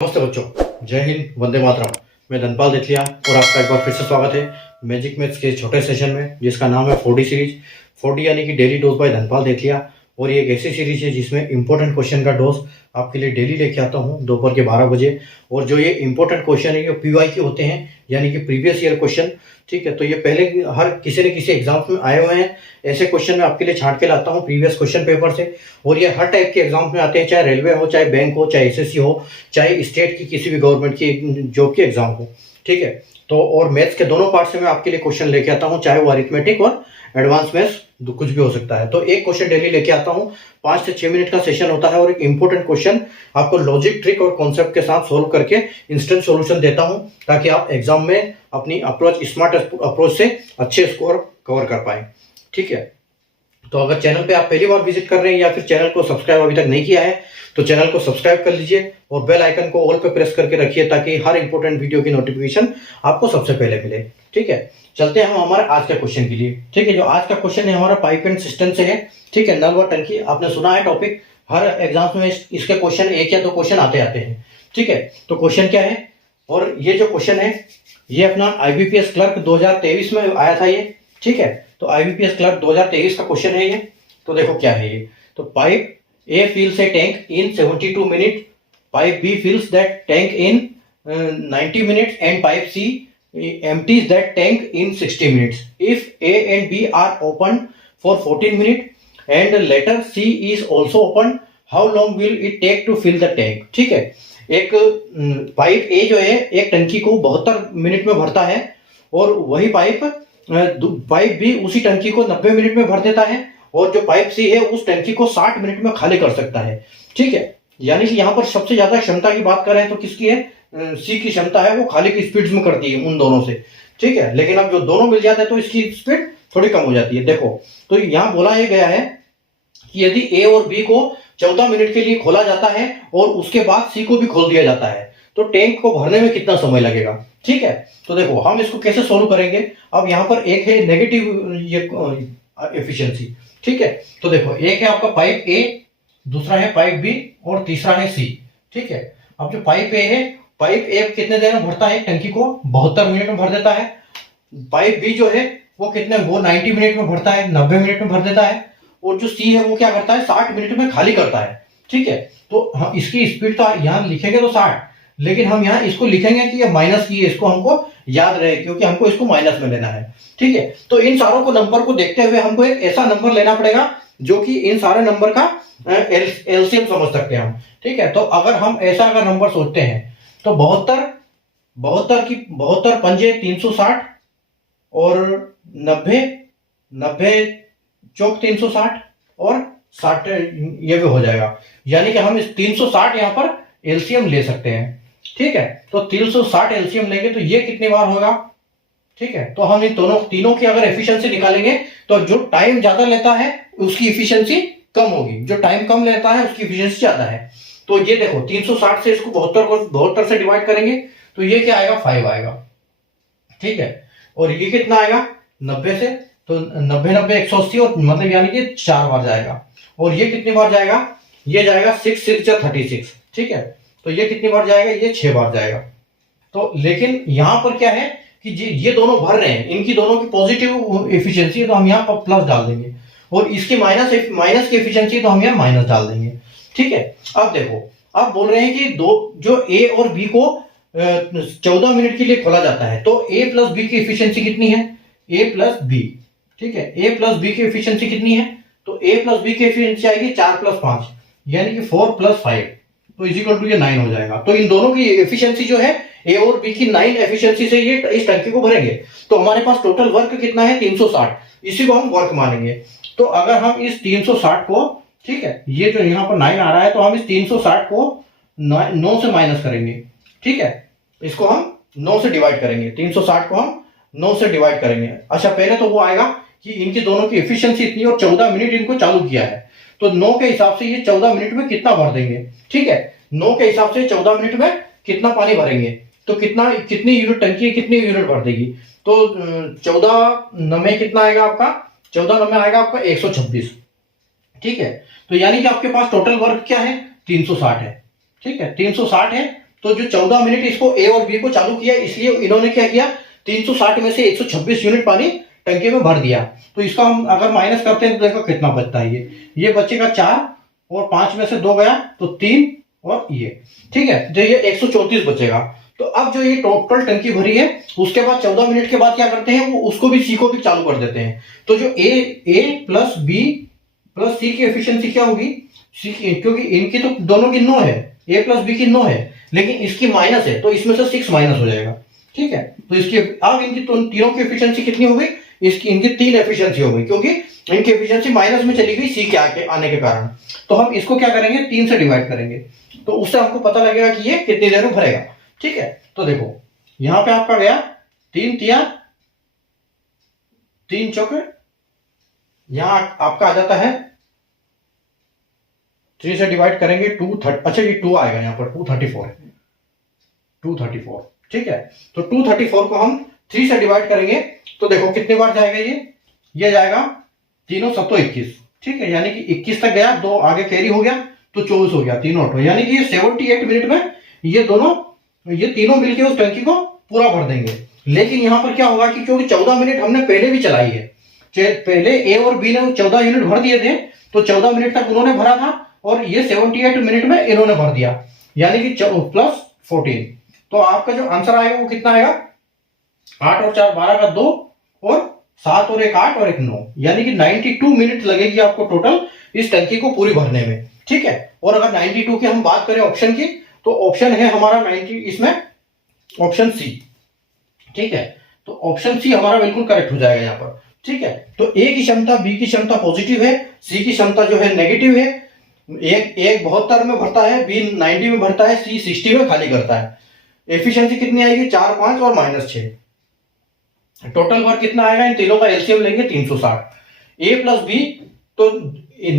नमस्ते बच्चों, जय हिंद, वंदे मातरम। मैं धनपाल देथलिया और आपका एक बार फिर से स्वागत है मैजिक मैथ्स के छोटे सेशन में, जिसका नाम है 4D सीरीज। 4D यानी कि डेली डोज बाय धनपाल देथलिया। और ये एक ऐसी सीरीज है जिसमें इंपॉर्टेंट क्वेश्चन का डोज आपके लिए डेली लेके आता हूँ दोपहर के 12 बजे। और जो ये इंपॉर्टेंट क्वेश्चन है ये PY के होते हैं, यानी कि प्रीवियस ईयर क्वेश्चन। ठीक है, तो ये पहले हर किसी न किसी एग्जाम्स में आए हुए हैं। ऐसे क्वेश्चन मैं आपके लिए छांट के लाता हूँ प्रीवियस क्वेश्चन पेपर से। और ये हर टाइप के एग्जाम में आते हैं, चाहे रेलवे हो, चाहे बैंक हो, चाहे SSC हो, चाहे स्टेट की किसी भी गवर्नमेंट की जॉब की एग्जाम हो। ठीक है, तो और मैथ्स के दोनों पार्ट से मैं आपके लिए क्वेश्चन लेके आता हूँ, चाहे वो अरिथमेटिक और एडवांस मैथ्स कुछ भी हो सकता है। तो एक क्वेश्चन डेली लेके आता हूँ, 5 से 6 मिनट का सेशन होता है। और एक इंपॉर्टेंट क्वेश्चन आपको लॉजिक, ट्रिक और कॉन्सेप्ट के साथ सोल्व करके इंस्टेंट सॉल्यूशन देता हूँ, ताकि आप एग्जाम में अपनी स्मार्ट अप्रोच से अच्छे स्कोर कवर कर पाए। ठीक है, तो अगर चैनल पे आप पहली बार विजिट कर रहे हैं या फिर चैनल को सब्सक्राइब अभी तक नहीं किया है तो चैनल को सब्सक्राइब कर लीजिए और बेल आइकन को ऑल पे प्रेस करके रखिए, ताकि हर इंपॉर्टेंट वीडियो की नोटिफिकेशन आपको सबसे पहले मिले। ठीक है, चलते हैं हम हमारे आज के क्वेश्चन के लिए। ठीक है, जो आज का क्वेश्चन है हमारा पाइप एंड सिस्टम से है। ठीक है, नल व टंकी आपने सुना है टॉपिक, हर एग्जाम में इसके क्वेश्चन 1 या 2 क्वेश्चन आते हैं। ठीक है, तो क्वेश्चन क्या है, और ये जो क्वेश्चन है ये अपना IBPS क्लर्क 2023 में आया था ये। ठीक है, तो IBPS क्लर्क 2023 का क्वेश्चन है ये। तो देखो क्या है ये, तो pipe A fills a tank in 72 minutes, pipe B fills that tank in 90 minutes, and pipe C empties that tank in 60 minutes. If A and B are open for 14 minutes and later C is also open, how long will it take to fill the tank? ठीक है, एक pipe A जो है एक टंकी को 72 minute में भरता है, और वही पाइप B उसी टंकी को 90 मिनट में भर देता है, और जो पाइप सी है उस टंकी को 60 मिनट में खाली कर सकता है। ठीक है, यानी कि यहाँ पर सबसे ज्यादा क्षमता की बात करें तो किसकी है, सी की क्षमता है, वो खाली की स्पीड में करती है उन दोनों से। ठीक है, लेकिन अब जो दोनों मिल जाते हैं तो इसकी स्पीड थोड़ी कम हो जाती है। देखो, तो यहाँ बोला ये गया है कि यदि ए और बी को 14 मिनट के लिए खोला जाता है और उसके बाद सी को भी खोल दिया जाता है, तो टैंक को भरने में कितना समय लगेगा। ठीक है, तो देखो हम इसको कैसे सोल्व करेंगे। अब यहाँ पर एक है नेगेटिव ये एफिशिएंसी। ठीक है, तो देखो एक है आपका पाइप ए, दूसरा है पाइप बी और तीसरा है सी। ठीक है, अब जो पाइप ए है, पाइप ए कितने देर में भरता है टंकी को, 72 मिनट में भर देता है। पाइप बी जो है वो 90 मिनट में भरता है, 90 मिनट में भर देता है। और जो सी है वो क्या करता है, 60 मिनट में खाली करता है। ठीक है, तो हम इसकी स्पीड तो यहाँ लिखेंगे तो 60, लेकिन हम यहाँ इसको लिखेंगे कि ये माइनस की है, इसको हमको याद रहे क्योंकि हमको इसको माइनस में लेना है। ठीक है, तो इन सारों को नंबर को देखते हुए हमको एक ऐसा नंबर लेना पड़ेगा जो कि इन सारे नंबर का एलसीएम समझ सकते हैं हम। ठीक है, तो अगर हम ऐसा अगर नंबर सोचते हैं तो 72 पंजे 360 और 90 चौक 360 और 60 ये भी हो जाएगा, यानी कि हम इस 360 यहाँ पर एलसीएम ले सकते हैं। ठीक है, तो 360 एलसीएम लेंगे तो ये कितनी बार होगा। ठीक है, तो हम इन तीनों की अगर एफिशिएंसी निकालेंगे तो जो टाइम ज्यादा लेता है उसकी एफिशिएंसी कम होगी, जो टाइम कम लेता है उसकी एफिशिएंसी ज्यादा है। तो ये देखो 360 से इसको 72 से डिवाइड करेंगे तो ये क्या आएगा, 5 आएगा। ठीक है, और ये कितना आएगा 90 से, तो 90 180 और मतलब यानी कि 4 बार जाएगा। और ये कितनी बार जाएगा, ये जाएगा 6 6 36। ठीक है, तो ये कितनी बार जाएगा, ये 6 बार जाएगा। तो लेकिन यहां पर क्या है कि ये दोनों भर रहे हैं, इनकी दोनों की पॉजिटिव एफिशिएंसी है तो हम यहाँ पर प्लस डाल देंगे, और इसकी माइनस की एफिशिएंसी तो हम यहाँ माइनस डाल देंगे। ठीक है, अब देखो, अब बोल रहे हैं कि जो ए और बी को 14 मिनट के लिए खोला जाता है, तो ए प्लस बी की एफिशिएंसी कितनी है, ए प्लस बी। ठीक है, ए प्लस बी की एफिशिएंसी कितनी है, तो ए प्लस बी की एफिशिएंसी आएगी 4 + 5 यानी कि 4 + 5, तो इक्वल टू ये 9 हो जाएगा। तो इन दोनों की एफिशिएंसी जो है ए और बी की 9 एफिशिएंसी से ये इस टंकी को भरेंगे, तो हमारे पास टोटल वर्क कितना है 360, इसी को हम वर्क मानेंगे। तो अगर हम इस 360 को, ठीक है, ये जो यहाँ पर 9 आ रहा है, तो हम इस 360 को 9 से माइनस करेंगे। ठीक है, इसको हम 9 से डिवाइड करेंगे, 360 को हम 9 से डिवाइड करेंगे। अच्छा, पहले तो वो आएगा कि इनकी दोनों की एफिशिएंसी इतनी और 14 मिनट इनको चालू किया है, तो 9 के हिसाब से ये 14 मिनट में कितना भर देंगे। ठीक है, 9 के हिसाब से 14 मिनट में कितना पानी भरेंगे, तो कितनी यूनिट टंकी कितनी यूनिट भर देगी, तो 14 9 कितना आएगा आपका, 14 9 आएगा आपका 126। ठीक है, तो यानी कि आपके पास टोटल वर्क क्या है 360 है। ठीक है, 360 है तो जो 14 मिनट इसको ए और बी को चालू किया, इसलिए इन्होंने क्या किया, 360 में से 126 यूनिट पानी टंकी में भर दिया। तो इसका हम अगर माइनस करते हैं तो देखो कितना बचता है, ये बचेगा 4 और 5 में से 2 गया तो 3 और ये, ठीक है, तो ये 134 बचेगा। तो अब जो ये टोटल टंकी भरी है, उसके बाद 14 मिनट के बाद क्या करते हैं, वो उसको भी सी को भी चालू कर देते हैं। तो जो ए प्लस बी प्लस सी की एफिशिएंसी क्या होगी, सी की, क्योंकि इनकी तो दोनों की 9 है, ए प्लस बी की 9 है, लेकिन इसकी माइनस है, तो इसमें से 6 माइनस हो जाएगा, ठीक है। तो इसकी अब इनकी तीनों की एफिशिएंसी कितनी हो गई, इसकी इनकी 3 एफिशिएंसी हो गई, क्योंकि इनकी एफिशिएंसी माइनस में चली गई सी के आने के कारण। तो हम इसको क्या करेंगे, 3 से डिवाइड करेंगे, तो उससे हमको पता लगेगा कि ये कितनी देर में भरेगा, ठीक है। तो देखो यहां पे आपका गया 3 तिया 3 चौके, यहां आपका आ जाता है 3 से डिवाइड करेंगे 230, अच्छा ये 2 आएगा यहाँ पर, 234, ठीक है। तो 234 को हम 3 से डिवाइड करेंगे तो देखो कितने बार जाएगा, ये जाएगा 3 7 21, ठीक है, यानी कि 21 तक गया, 2 आगे कैरी हो गया तो 24 हो गया, 3 ऑटो, यानी कि ये 78 मिनट में ये तीनों मिलके उस टंकी को पूरा भर देंगे। लेकिन यहां पर क्या होगा कि क्योंकि 14 मिनट हमने पहले भी चलाई है, पहले ए और बी ने 14 यूनिट भर दिए थे, तो 14 मिनट तक उन्होंने भरा था और ये 78 मिनट में इन्होंने भर दिया, यानी कि प्लस 14। तो आपका जो आंसर आएगा वो कितना आएगा, 8 और 4 12 का 2 और 7 और 1 8 और 1 9, यानी कि 92 मिनट लगेगी आपको टोटल इस टंकी को पूरी भरने में, ठीक है। और अगर 92 की हम बात करें ऑप्शन की, तो ऑप्शन है हमारा 90, इसमें ऑप्शन सी, ठीक है। तो ऑप्शन सी हमारा बिल्कुल करेक्ट हो जाएगा यहाँ पर, ठीक है। तो ए की क्षमता, बी की क्षमता पॉजिटिव है, सी की क्षमता जो है नेगेटिव है, एक 72 में भरता है, बी 90 में भरता है, सी 60 में खाली करता है। एफिशिएंसी कितनी आएगी, 4 5 और -6, टोटल वर्क कितना आएगा, इन तीनों का एलसीएम लेंगे 360। ए प्लस बी, तो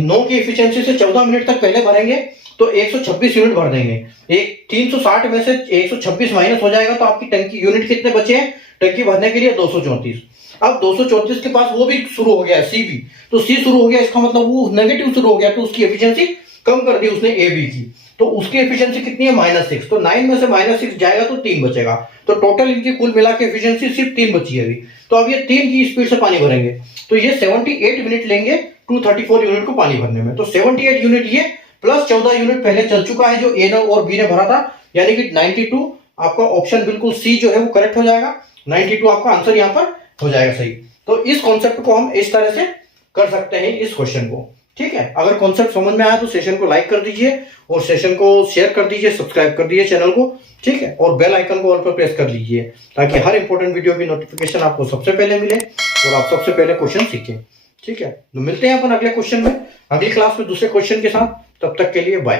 9 की एफिशिएंसी से 14 मिनट तक पहले भरेंगे तो 126 यूनिट भर देंगे, एक 360 में से 126 माइनस हो जाएगा, तो आपकी टंकी यूनिट कितने बचे हैं टंकी भरने के लिए, 234। अब 234 के पास वो भी शुरू हो गया, सी भी, तो सी शुरू हो गया, इसका मतलब वो नेगेटिव शुरू हो गया, तो उसकी एफिशिएंसी कम कर दी उसने ए बी की, तो उसकी एफिशिएंसी कितनी है, -6। तो 9 में से -6 जाएगा तो 3 बचेगा, तो टोटल इनकी कुल मिला के एफिशिएंसी सिर्फ 3 बची है अभी। तो अब ये 3 की स्पीड से पानी भरेंगे, तो ये 78 मिनट लेंगे 234 यूनिट को पानी भरने में। तो 78 यूनिट ये प्लस 14 यूनिट पहले चल चुका है जो ए और बी ने भरा था, यानी कि 92। आपका ऑप्शन बिल्कुल सी जो है वो करेक्ट हो जाएगा, 92 आपका आंसर यहाँ पर हो जाएगा सही। तो इस कॉन्सेप्ट को हम इस तरह से कर सकते हैं इस क्वेश्चन को, ठीक है। अगर कॉन्सेप्ट समझ में आया तो सेशन को लाइक कर दीजिए और सेशन को शेयर कर दीजिए, सब्सक्राइब कर दीजिए चैनल को, ठीक है, और बेल आइकन को ऑल पर प्रेस कर लीजिए ताकि हर इंपॉर्टेंट वीडियो की नोटिफिकेशन आपको सबसे पहले मिले और आप सबसे पहले क्वेश्चन सीखें, ठीक है। तो मिलते हैं अपन अगले क्वेश्चन में, अगली क्लास में दूसरे क्वेश्चन के साथ, तब तक के लिए बाय।